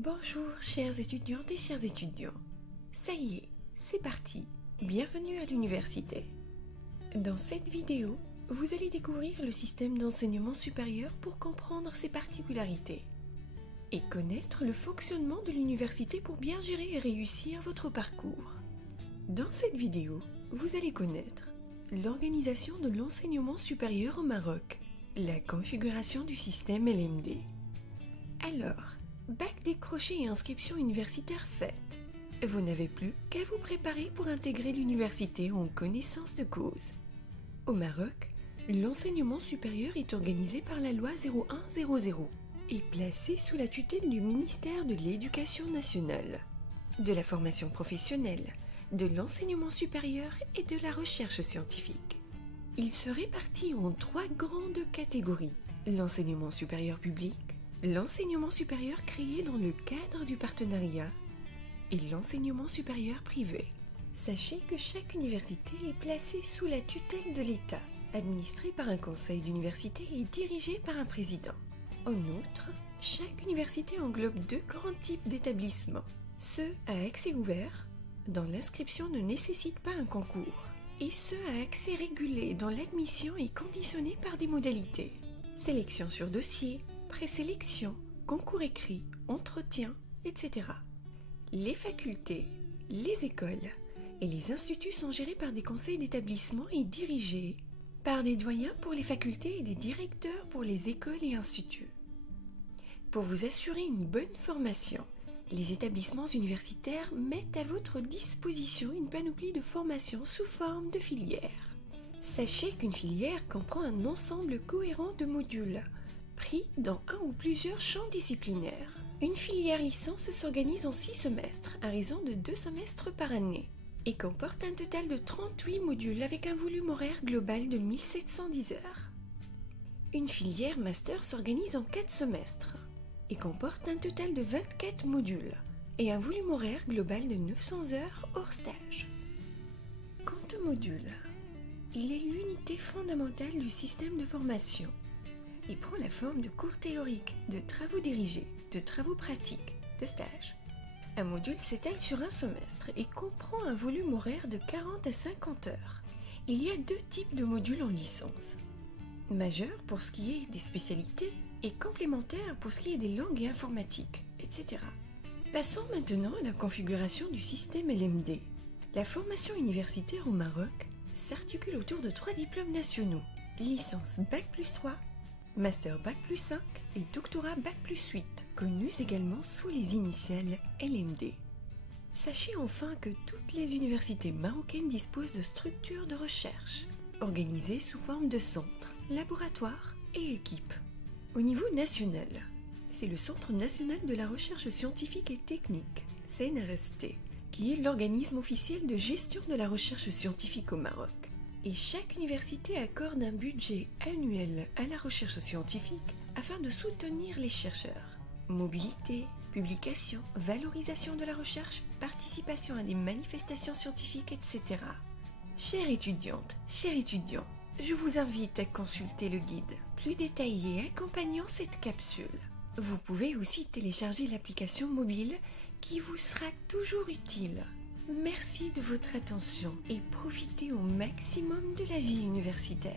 Bonjour chères étudiantes et chers étudiants. Ça y est, c'est parti. Bienvenue à l'université. Dans cette vidéo, vous allez découvrir le système d'enseignement supérieur pour comprendre ses particularités et connaître le fonctionnement de l'université pour bien gérer et réussir votre parcours. Dans cette vidéo, vous allez connaître l'organisation de l'enseignement supérieur au Maroc, la configuration du système LMD. Alors, bac décroché et inscription universitaire faite, vous n'avez plus qu'à vous préparer pour intégrer l'université en connaissance de cause. Au Maroc, l'enseignement supérieur est organisé par la loi 0100 et placé sous la tutelle du ministère de l'Éducation nationale, de la formation professionnelle, de l'enseignement supérieur et de la recherche scientifique. Il se répartit en 3 grandes catégories: l'enseignement supérieur public, l'enseignement supérieur créé dans le cadre du partenariat et l'enseignement supérieur privé. Sachez que chaque université est placée sous la tutelle de l'État, administrée par un conseil d'université et dirigée par un président. En outre, chaque université englobe 2 grands types d'établissements. Ceux à accès ouvert, dont l'inscription ne nécessite pas un concours, et ceux à accès régulé, dont l'admission est conditionnée par des modalités: sélection sur dossier, présélection, concours écrit, entretien, etc. Les facultés, les écoles et les instituts sont gérés par des conseils d'établissement et dirigés par des doyens pour les facultés et des directeurs pour les écoles et instituts. Pour vous assurer une bonne formation, les établissements universitaires mettent à votre disposition une panoplie de formations sous forme de filières. Sachez qu'une filière comprend un ensemble cohérent de modules pris dans un ou plusieurs champs disciplinaires. Une filière licence s'organise en 6 semestres, à raison de 2 semestres par année, et comporte un total de 38 modules avec un volume horaire global de 1710 heures. Une filière master s'organise en 4 semestres, et comporte un total de 24 modules, et un volume horaire global de 900 heures hors stage. Quant au module, il est l'unité fondamentale du système de formation. Il prend la forme de cours théoriques, de travaux dirigés, de travaux pratiques, de stages. Un module s'étale sur un semestre et comprend un volume horaire de 40 à 50 heures. Il y a 2 types de modules en licence: majeur pour ce qui est des spécialités et complémentaire pour ce qui est des langues et informatiques, etc. Passons maintenant à la configuration du système LMD. La formation universitaire au Maroc s'articule autour de 3 diplômes nationaux: licence Bac+3, Master Bac+5 et Doctorat Bac+8, connus également sous les initiales LMD. Sachez enfin que toutes les universités marocaines disposent de structures de recherche, organisées sous forme de centres, laboratoires et équipes. Au niveau national, c'est le Centre national de la recherche scientifique et technique, CNRST, qui est l'organisme officiel de gestion de la recherche scientifique au Maroc. Et chaque université accorde un budget annuel à la recherche scientifique afin de soutenir les chercheurs. Mobilité, publication, valorisation de la recherche, participation à des manifestations scientifiques, etc. Chères étudiantes, chers étudiants, je vous invite à consulter le guide plus détaillé accompagnant cette capsule. Vous pouvez aussi télécharger l'application mobile qui vous sera toujours utile. Merci de votre attention et profitez au maximum de la vie universitaire.